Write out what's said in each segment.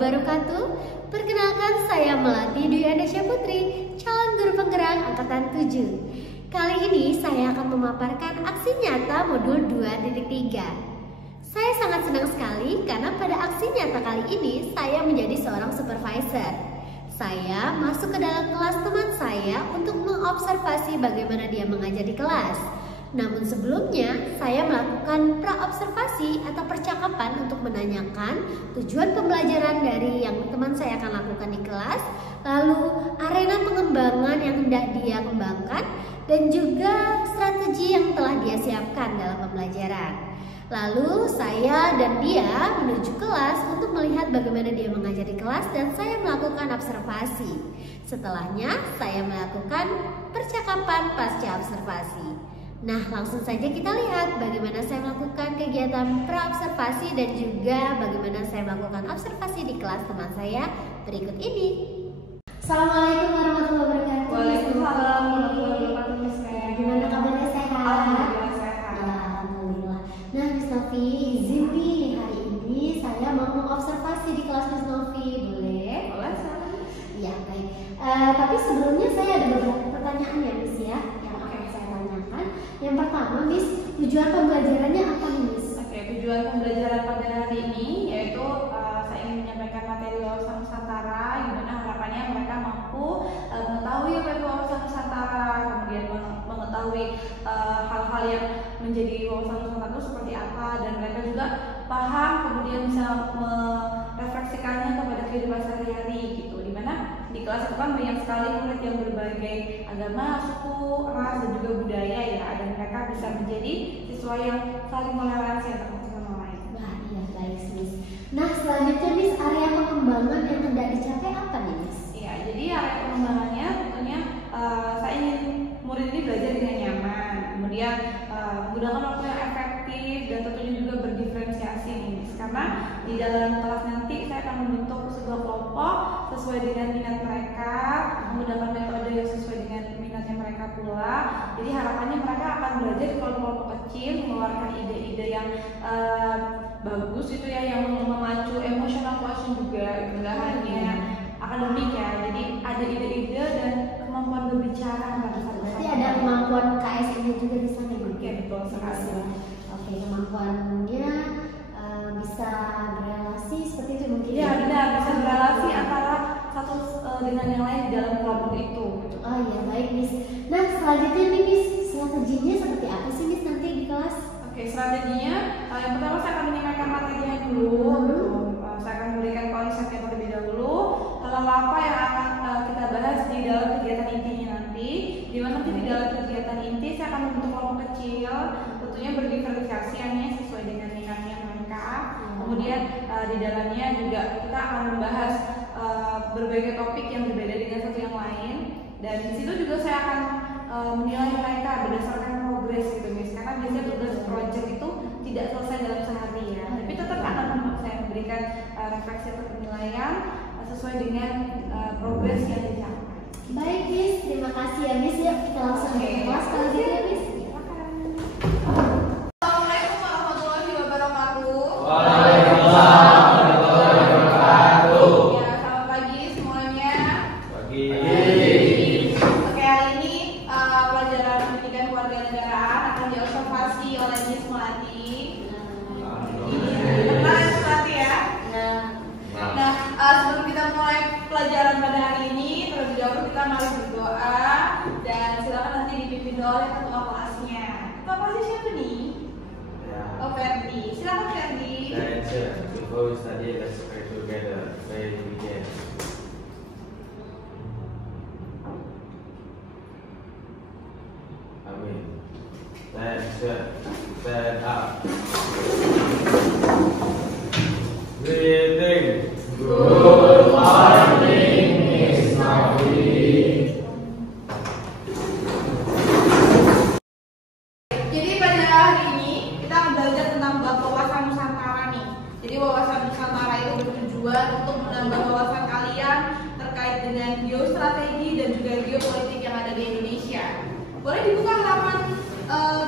wabarakatuh. Perkenalkan, saya Melati Dwi Andasya Putri, calon guru penggerak Angkatan 7. Kali ini saya akan memaparkan aksi nyata modul 2.3. Saya sangat senang sekali karena pada aksi nyata kali ini saya menjadi seorang supervisor. Saya masuk ke dalam kelas teman saya untuk mengobservasi bagaimana dia mengajar di kelas. Namun sebelumnya, saya melakukan pra-observasi atau percakapan untuk menanyakan tujuan pembelajaran dari yang teman saya akan lakukan di kelas, lalu arena pengembangan yang hendak dia kembangkan, dan juga strategi yang telah dia siapkan dalam pembelajaran. Lalu saya dan dia menuju kelas untuk melihat bagaimana dia mengajar di kelas dan saya melakukan observasi. Setelahnya, saya melakukan percakapan pasca observasi. Nah, langsung saja kita lihat bagaimana saya melakukan kegiatan pra-observasi dan juga bagaimana saya melakukan observasi di kelas teman saya berikut ini. Assalamualaikum warahmatullahi wabarakatuh. Waalaikumsalam warahmatullahi wabarakatuh. Gimana kabarnya, sehat? Alhamdulillah sehat. Alhamdulillah. Nah, Miss Novi, izin nih hari ini saya mau mengobservasi di kelas Miss Novi, boleh? Boleh, Sar. Ya, baik. Tapi sebelumnya saya ada beberapa pertanyaan ya, Miss ya. Yang pertama, Miss, tujuan pembelajarannya apa nih, Miss? Oke, tujuan pembelajaran pada hari ini yaitu saya ingin menyampaikan materi wawasan Nusantara, di mana harapannya mereka mampu mengetahui apa itu wawasan Nusantara, kemudian mengetahui hal-hal yang menjadi wawasan Nusantara itu seperti apa, dan mereka juga paham, kemudian bisa merefleksikannya kepada kehidupan sehari-hari gitu. Dimana di kelas itu kan banyak sekali murid yang berbagai agama, suku, ras, dan juga budaya ya, dan mereka bisa menjadi siswa yang saling toleransi antara satu sama lain. Wah, iya, baik, Miss. Nah, selanjutnya, Miss, area pengembangan yang hendak dicapai apa nih, Miss? Iya, jadi area pengembangannya tentunya saya ingin murid ini belajar dengan nyaman, kemudian menggunakan waktu yang efektif, dan tentunya juga berdiferensiasi nih, Miss. Karena di dalam kelas nanti saya akan membentuk sebuah kelompok sesuai dengan minat mereka, menggunakan metode yang sesuai dengan minatnya mereka pula. Jadi harapannya mereka akan belajar di kelompok kecil, mengeluarkan ide-ide yang bagus itu ya, yang memacu emotional quotient juga, enggak hanya akademik ya. Jadi ada ide-ide dan kemampuan berbicara pada saat. Berarti ada kemampuan KSM juga di sana, Bu? Oke, betul sekali. Oke, kemampuannya bisa berelasi seperti itu mungkin? Ya, benar, bisa berelasi antara satu dengan yang lain di dalam kelompok itu. Oh iya, baik, Miss. Nah, selanjutnya nih, Miss, strateginya seperti apa sih, Miss, nanti di kelas? Oke, strateginya yang pertama saya akan menyampaikan materinya dulu. Saya akan memberikan konsepnya terlebih dahulu, lalu apa yang akan kita bahas di dalam kegiatan intinya nanti. Di mana nanti di dalam kegiatan inti saya akan membentuk kelompok kecil, tentunya berdiferensiasiannya sesuai dengan minatnya mereka. Kemudian di dalamnya juga kita akan membahas berbagai topik yang berbeda dengan satu yang lain, dan di situ juga saya akan menilai mereka berdasarkan progres gitu, Miss. Karena biasanya tugas project itu tidak selesai dalam sehari ya, tapi tetap akan saya memberikan refleksi atau penilaian sesuai dengan progres yang dicapai. Baik, Miss, terima kasih ya, Miss. Yuk kita langsung ke kelas kalau gitu ya, Miss. Assalamualaikum warahmatullahi wabarakatuh. Waalaikumsalam warahmatullahi wabarakatuh. Ya, selamat pagi semuanya. Pagi. Oke, hari ini pelajaran pendidikan kewarganegaraan akan diobservasi oleh Miss Melati. Benar ya, Miss Melati ya? Nah, sebelum kita mulai pelajaran pada hari ini, terlebih dahulu kita mari berdoa, dan silakan nanti dipimpin oleh ketua kelasnya. Ketua kelasnya siapa nih? Oh, Ferdi. Silakan Ferdi. Before we study, let's pray together. Pray to begin. Amin. Stand up. Greeting. Good morning, Miss Novi. Jadi pada hari ini kita akan belajar tentang bab wawasan Nusantara nih. Jadi wawasan Nusantara itu bertujuan untuk menambah wawasan kalian terkait dengan geostrategi dan juga geopolitik yang ada di Indonesia. Boleh dibuka halaman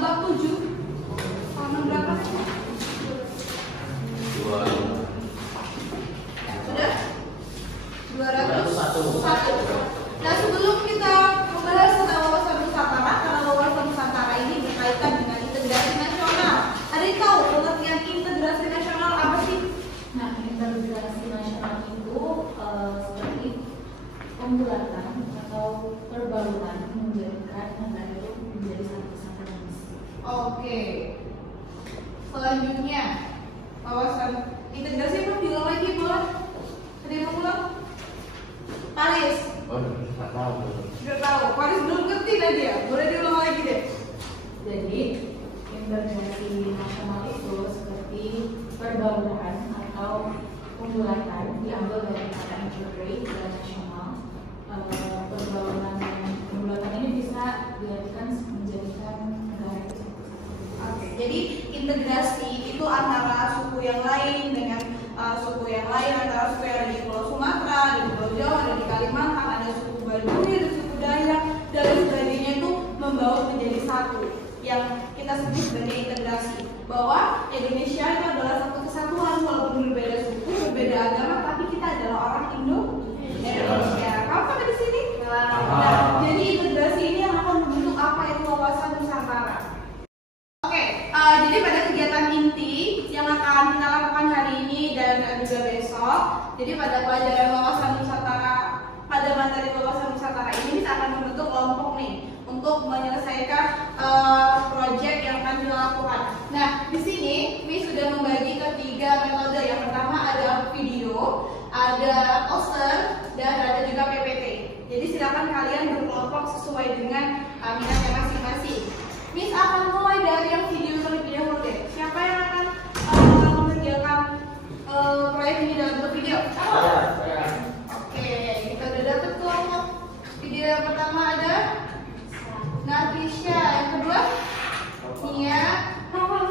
bab 7. Halaman berapa? 2. Sudah? Satu. Nah, sebelum kita membahas tentang wawasan Nusantara, karena wawasan Nusantara ini berkaitan dengan integrasi nasional. Ada yang tahu pengertian integrasi nasional apa sih? Nah, integrasi nasional itu seperti pembulatan atau perbaruan menjadikan negara itu menjadi satu kesatuan misi. Oke. Selanjutnya, wawasan integrasi apa bilang lagi boleh? Ada yang mau ulang? Paris. Oh, nggak tahu. Sudah tahu. Paris belum ngerti tadi ya. Boleh diulang lagi deh. Jadi, integrasi nasional itu seperti perbaruan atau pembulatan diambil dari kata integrate dan nasional. Perbaruan dan pembulatan ini bisa diartikan menjadikan negara itu satu kesatuan. Oke, jadi integrasi itu antara suku yang lain dengan suku yang lain, antara suku yang ada di Pulau Sumatera, di Pulau Jawa, ada di Kalimantan, ada suku Baduy, ada suku Dayak, dan lain sebagainya itu membaur menjadi satu yang kita sebut sebagai integrasi. Bahwa Indonesia itu adalah satu kesatuan walaupun berbeda suku, berbeda agama, tapi kita adalah orang Indonesia. Kamu pada di sini? Nah, jadi integrasi ini yang akan membentuk apa itu wawasan Nusantara. Oke, jadi pada kegiatan inti yang akan kita lakukan hari ini dan juga besok, jadi pada pelajaran wawasan Nusantara, pada materi wawasan Nusantara ini kita akan membentuk kelompok nih untuk menyelesaikan proyek yang akan kita lakukan. Nah, di sini Mi sudah membagi ke 3 metode. Yang pertama ada video, ada poster, dan ada juga PPT. Jadi silakan kalian berkelompok sesuai dengan minatnya masing-masing. Miss akan mulai dari yang video terlebih dahulu deh. Siapa yang akan mengerjakan proyek ini dalam bentuk video? Oke, kita udah dapet kelompok. Video yang pertama ada Natisha, yang kedua Nia, Novel,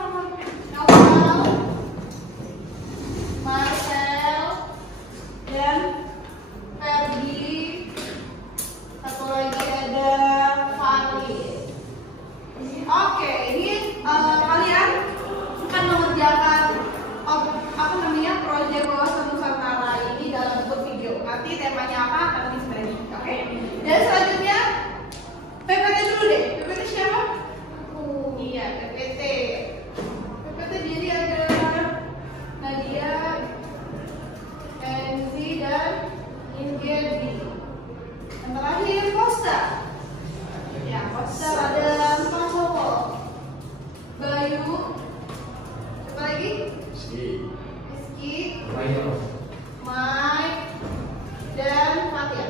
Marcel, dan Ferdi. Satu lagi ada Farid. Oke, ini kalian akan mengerjakan proyek wawasan Nusantara ini dalam bentuk video. Nanti temanya apa akan dibagi. Oke. Dan selanjutnya PPT dulu deh. PPT siapa? Iya, PPT. PPT jadi ada Nadia, Enzi, dan Ingedi. Yang terakhir poster. Ya, poster ada 4 cowok. Bayu. Siapa lagi? Rizky, Mike, dan Fatia.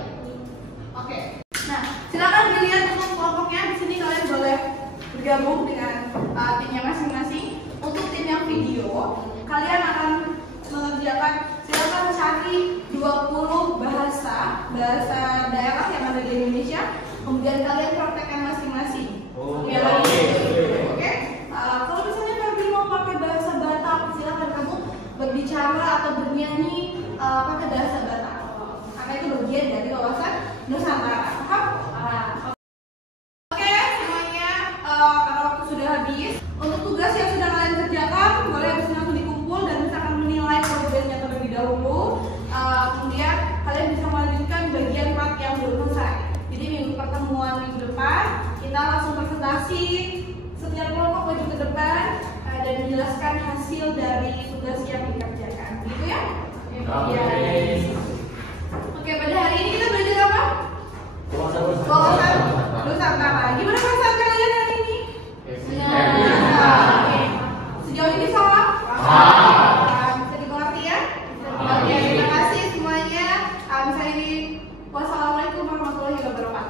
Oke. Nah, silakan dilihat untuk kelompoknya. Di sini kalian boleh bergabung dengan timnya masing-masing. Untuk tim yang video, kalian akan mengerjakan, silakan cari 20 bahasa daerah yang ada di Indonesia. Kemudian kalian praktekkan masing-masing. Oke. Kalau misalnya Ferdi mau pakai bahasa Batak, silakan kamu berbicara atau bernyanyi pakai bahasa Batak. Karena itu bagian dari wawasan Nusantara. Paham? Oke, semuanya karena waktu sudah habis. Untuk tugas yang sudah kalian kerjakan, boleh habis langsung dikumpul dan bisa akan menilai progresnya terlebih dahulu. Kemudian kalian bisa melanjutkan bagian part yang belum selesai. Jadi pertemuan minggu depan kita langsung presentasi, setiap kelompok maju ke depan dan menjelaskan hasil dari tugas yang dikerjakan, gitu ya? Oke, pada hari ini kita belajar apa? Wawasan Nusantara. Gimana perasaan kalian hari ini? Sejauh ini salah? Bisa dimengerti ya? Oke, terima kasih semuanya. Wassalamualaikum warahmatullahi wabarakatuh.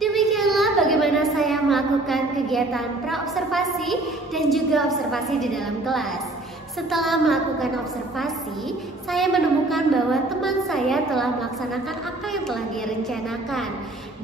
Demikianlah bagaimana saya melakukan kegiatan praobservasi dan juga observasi di dalam kelas. Setelah melakukan observasi, saya menemukan bahwa teman saya telah melaksanakan apa yang telah dia rencanakan.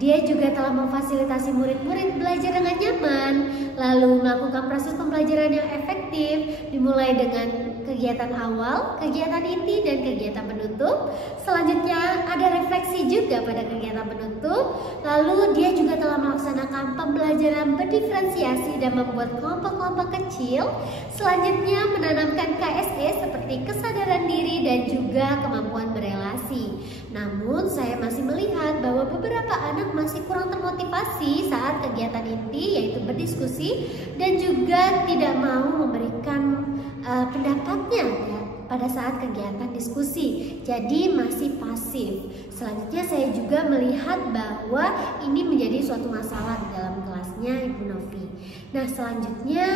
Dia juga telah memfasilitasi murid-murid belajar dengan nyaman, lalu melakukan proses pembelajaran yang efektif, dimulai dengan kegiatan awal, kegiatan inti, dan kegiatan penutup. Selanjutnya ada refleksi juga pada kegiatan penutup. Lalu dia juga telah melaksanakan pembelajaran berdiferensiasi dan membuat kelompok-kelompok kecil. Selanjutnya menanamkan KSG seperti kesadaran diri dan juga kemampuan berelasi. Namun saya masih melihat bahwa beberapa anak masih kurang termotivasi saat kegiatan inti, yaitu berdiskusi dan juga tidak mau memberikan pendapatnya ya, pada saat kegiatan diskusi. Jadi masih pasif. Selanjutnya saya juga melihat bahwa ini menjadi suatu masalah di dalam kelasnya Ibu Novi. Nah, selanjutnya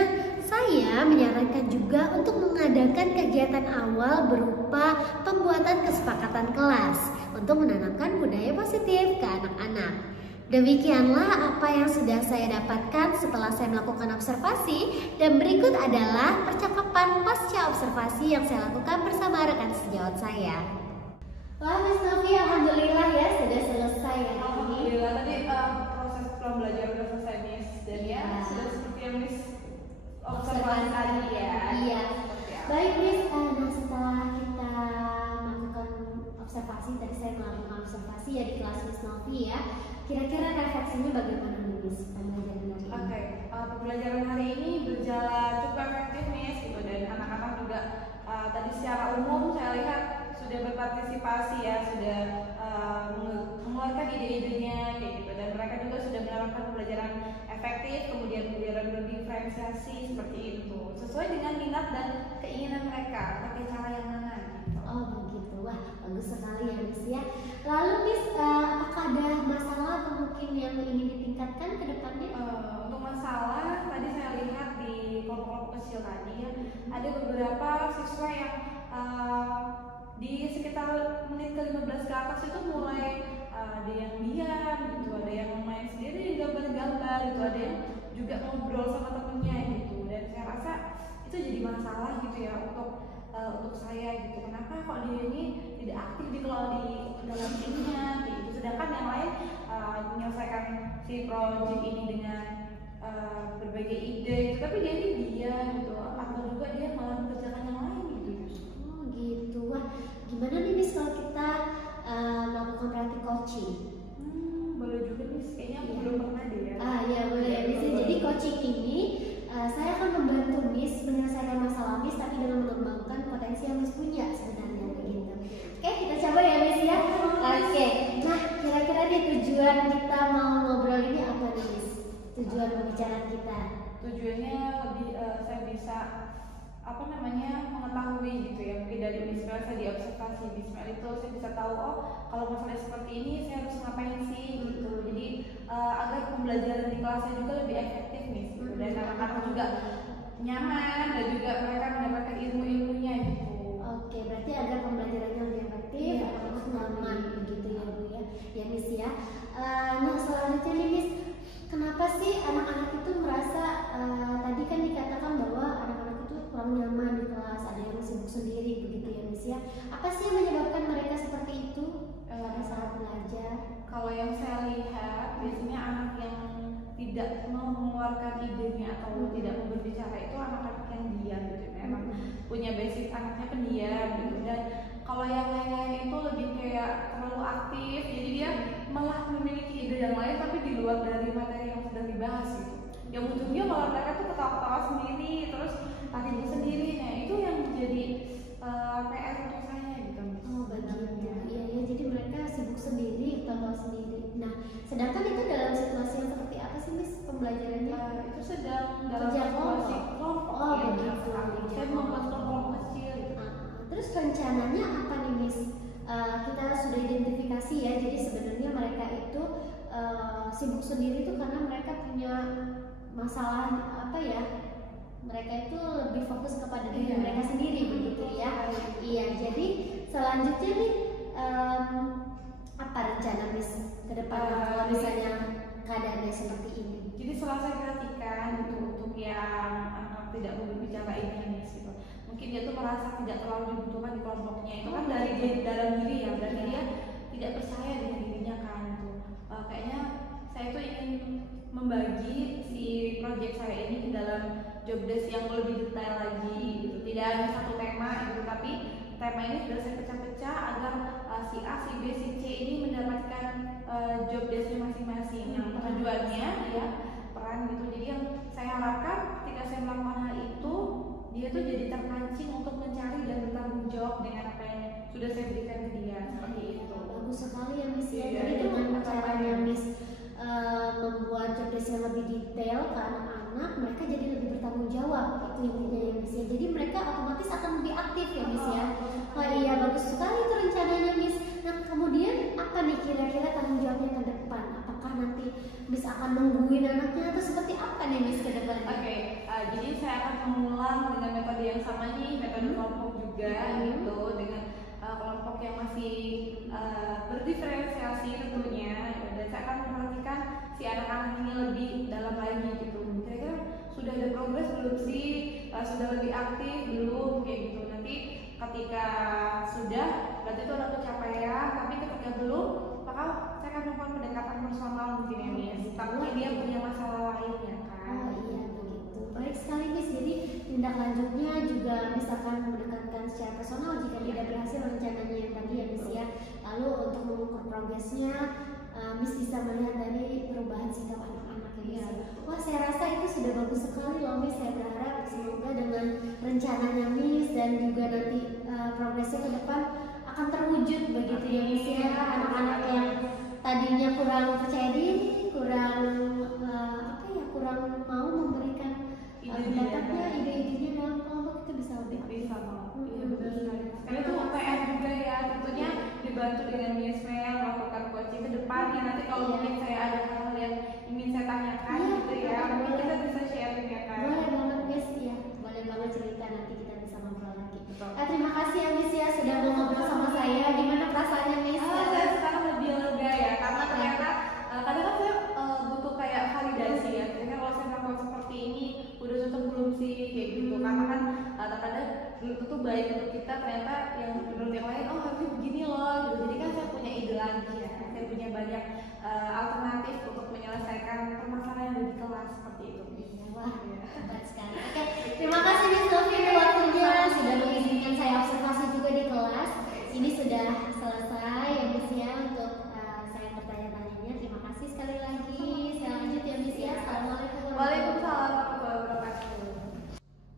saya menyarankan juga untuk mengadakan kegiatan awal berupa pembuatan kesepakatan kelas untuk menanamkan budaya positif ke anak-anak. Demikianlah apa yang sudah saya dapatkan setelah saya melakukan observasi, dan berikut adalah percakapan pasca observasi yang saya lakukan bersama rekan sejawat saya. Wah, Miss Novi, alhamdulillah ya sudah selesai ya. Alhamdulillah, tadi proses pembelajaran sudah selesai, Miss, dan ya sudah seperti yang Miss observasi tadi ya. Iya. Baik, Miss. Nah, setelah kita melakukan observasi, tadi saya melakukan observasi ya di kelas Miss Novi ya. Kira-kira refleksinya bagaimana nih, Miss, pembelajaran hari ini? Oke, pembelajaran hari ini berjalan cukup efektif, Miss, gitu, dan anak-anak juga tadi secara umum saya lihat sudah berpartisipasi ya, sudah mengeluarkan ide-idenya kayak gitu, dan mereka juga sudah menerapkan pembelajaran efektif, kemudian pembelajaran berdiferensiasi seperti itu, sesuai dengan minat dan keinginan mereka, pakai cara yang mana gitu. Oh begitu, wah bagus sekali ya Miss ya. Lalu Miss, apakah ada masalah atau mungkin yang ingin ditingkatkan ke depannya? Untuk masalah, tadi saya lihat di kelompok kecil tadi ya, ada beberapa siswa yang di sekitar menit ke-15 ke atas itu mulai ada yang diam gitu, ada yang main sendiri gambar-gambar gitu, ada yang juga ngobrol sama temennya gitu, dan saya rasa itu jadi masalah gitu ya untuk saya gitu. Kenapa kok dia ini tidak aktif di dalam timnya gitu, sedangkan yang lain menyelesaikan si project ini dengan berbagai ide gitu, tapi dia ini diam gitu, atau juga dia malah mengerjakan yang lain gitu. Oh gitu, wah gimana nih Miss kalau kita melakukan praktik coaching? Boleh juga Miss, kayaknya aku belum pernah deh ya. Ya boleh ya Miss. Jadi coaching ini saya akan membantu Miss menyelesaikan masalah Miss, tapi dengan mengembangkan potensi yang Miss punya sebenarnya begitu. Oke, kita coba ya Miss ya. Oke, nah kira-kira nih tujuan kita mau ngobrol ini apa nih Miss? Tujuan pembicaraan kita? Tujuannya lebih saya bisa mengetahui gitu ya, mungkin dari Bismil saya diobservasi Bismil itu saya bisa tahu, oh kalau masalah seperti ini saya harus ngapain sih gitu. Jadi agar pembelajaran di kelasnya juga lebih efektif nih gitu, dan anak-anak juga nyaman dan juga mereka mendapatkan ilmu-ilmunya gitu. Oke, berarti agar pembelajarannya lebih efektif, anak-anak nyaman begitu ya Bu ya Miss ya. Nah selanjutnya nih Miss, kenapa sih anak-anak itu merasa tadi kan dikatakan bahwa anak-anak itu kurang nyaman di kelas, ada yang sibuk sendiri begitu ya Miss ya. Apa sih yang menyebabkan mereka seperti itu pada saat belajar? Kalau yang saya lihat biasanya anak yang tidak mau mengeluarkan idenya atau tidak mau berbicara itu anak-anak yang diam gitu, memang punya basic anaknya pendiam gitu. Dan kalau yang lain-lain itu lebih kayak terlalu aktif, jadi dia malah memiliki ide yang lain tapi di luar dari materi yang sudah dibahas gitu. Yang ujungnya malah mereka tuh ketawa-ketawa sendiri, terus latihan sendiri. Nah itu yang menjadi PR untuk saya gitu. Oh begitu, iya ya. Jadi mereka sibuk sendiri, ketawa sendiri. Nah, sedangkan itu dalam situasi yang seperti apa sih Miss pembelajarannya? Itu sedang dalam Kerja situasi kelompok. Oh ya, begitu. saya membuat kelompok kecil gitu. Terus rencananya apa nih Miss? Kita sudah identifikasi ya, jadi sebenarnya mereka itu sibuk sendiri tuh karena mereka punya masalah apa ya? Mereka itu lebih fokus kepada diri mereka sendiri begitu ya. Iya, jadi selanjutnya nih apa rencana Miss ke depan kalau misalnya keadaannya seperti ini? Jadi setelah saya perhatikan gitu, untuk yang anak tidak mau berbicara ini Miss gitu, mungkin dia tuh merasa tidak terlalu dibutuhkan di kelompoknya. Itu kan dari dalam diri ya, berarti dia tidak percaya dengan dirinya kan gitu. Kayaknya saya tuh ingin membagi si project saya ini ke dalam job desk yang lebih detail lagi gitu. Tidak hanya satu tema gitu, tapi tema ini sudah saya pecah-pecah agar si A, si B, si C ini mendapatkan job desknya masing-masing. Yang tujuannya ya peran gitu. Jadi yang saya harapkan ketika saya melakukan hal itu, dia tuh jadi terpancing untuk mencari itu intinya ya Miss ya. Jadi mereka otomatis akan lebih aktif ya Miss ya. Oh iya, bagus sekali itu rencananya Miss. Nah kemudian apa nih kira-kira tanggung jawabnya ke depan? Apakah nanti Miss akan nungguin anaknya atau seperti apa nih Miss ke depannya? Oke, jadi saya akan mengulang dengan metode yang sama nih, metode kelompok juga gitu, dengan kelompok yang masih berdiferensiasi tentunya, dan saya akan memperhatikan si anak-anak ini lebih dalam lagi gitu. Kira-kira sudah ada progres belum sih? Sudah lebih aktif belum? Kayak gitu. Nanti ketika sudah, berarti itu ada pencapaian. Tapi ketika belum, maka saya akan melakukan pendekatan personal mungkin ya Miss. Takutnya dia punya masalah lain ya kan? Oh iya begitu. Baik sekali Miss. Jadi tindak lanjutnya juga Miss akan mendekatkan secara personal jika tidak berhasil rencananya yang tadi ya Miss ya. Lalu untuk mengukur progresnya, Miss bisa melihat dari perubahan sikap anak-anak ya Miss. Wah saya rasa itu sudah bagus sekali loh Miss. Saya berharap semoga dengan rencananya Miss dan juga nanti progresnya ke depan akan terwujud begitu ya Miss ya. Anak-anak yang tadinya kurang percaya diri, kurang kurang mau memberikan pendapatnya, ide-idenya dalam kelompok itu bisa lebih aktif. Iya betul sekali. Karena itu PR juga ya, tentunya dibantu dengan Miss Mel melakukan coaching ke depannya. Nanti kalau mungkin saya ada hal yang ingin saya tanyakan gitu ya, mungkin kita bisa sharing ya kan. Boleh banget Miss ya, boleh banget cerita, nanti kita bisa ngobrol lagi. Terima kasih ya Miss ya sudah mau ngobrol sama saya. Gimana perasaannya Miss? Saya sekarang lebih lega ya, karena ternyata kadang kan saya butuh kayak validasi ya. Karena kalau saya melakukan seperti ini udah cocok belum sih kayak gitu. Karena kan kadang-kadang belum tentu baik untuk kita, ternyata yang menurut yang lain harusnya begini loh gitu. Jadi kan saya punya ide lagi ya, saya punya banyak alternatif untuk menyelesaikan permasalahan yang ada di kelas seperti itu. Wah, hebat sekali. Oke, terima kasih Miss Novi waktunya sudah mengizinkan saya observasi juga di kelas. Ini sudah selesai ya Miss ya untuk saya bertanya-tanyanya. Terima kasih sekali lagi. Saya lanjut ya Miss ya. Assalamualaikum. Waalaikumsalam warahmatullahi wabarakatuh.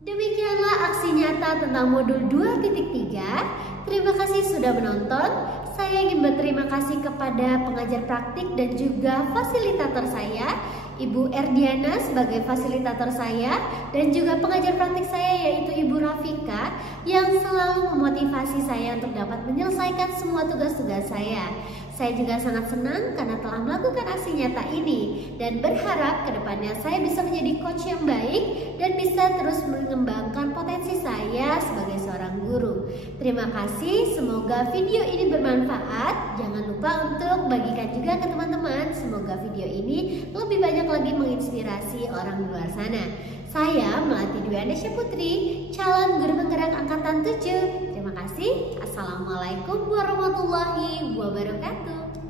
Demikianlah aksi nyata tentang modul 2.3. Terima kasih sudah menonton. Saya ingin berterima kasih kepada pengajar praktik dan juga fasilitator saya, Ibu Erdiana sebagai fasilitator saya, dan juga pengajar praktik saya yaitu Ibu Rafika yang selalu memotivasi saya untuk dapat menyelesaikan semua tugas-tugas saya. Saya juga sangat senang karena telah melakukan aksi nyata ini dan berharap kedepannya saya bisa menjadi coach yang baik dan bisa terus mengembangkan potensi saya sebagai seorang guru. Terima kasih, semoga video ini bermanfaat. Jangan lupa untuk bagikan juga ke teman-teman. Semoga video ini lebih banyak lagi menginspirasi orang di luar sana. Saya Melati Dwi Andesya Putri, calon guru penggerak angkatan 7. Terima kasih. Assalamualaikum warahmatullahi wabarakatuh.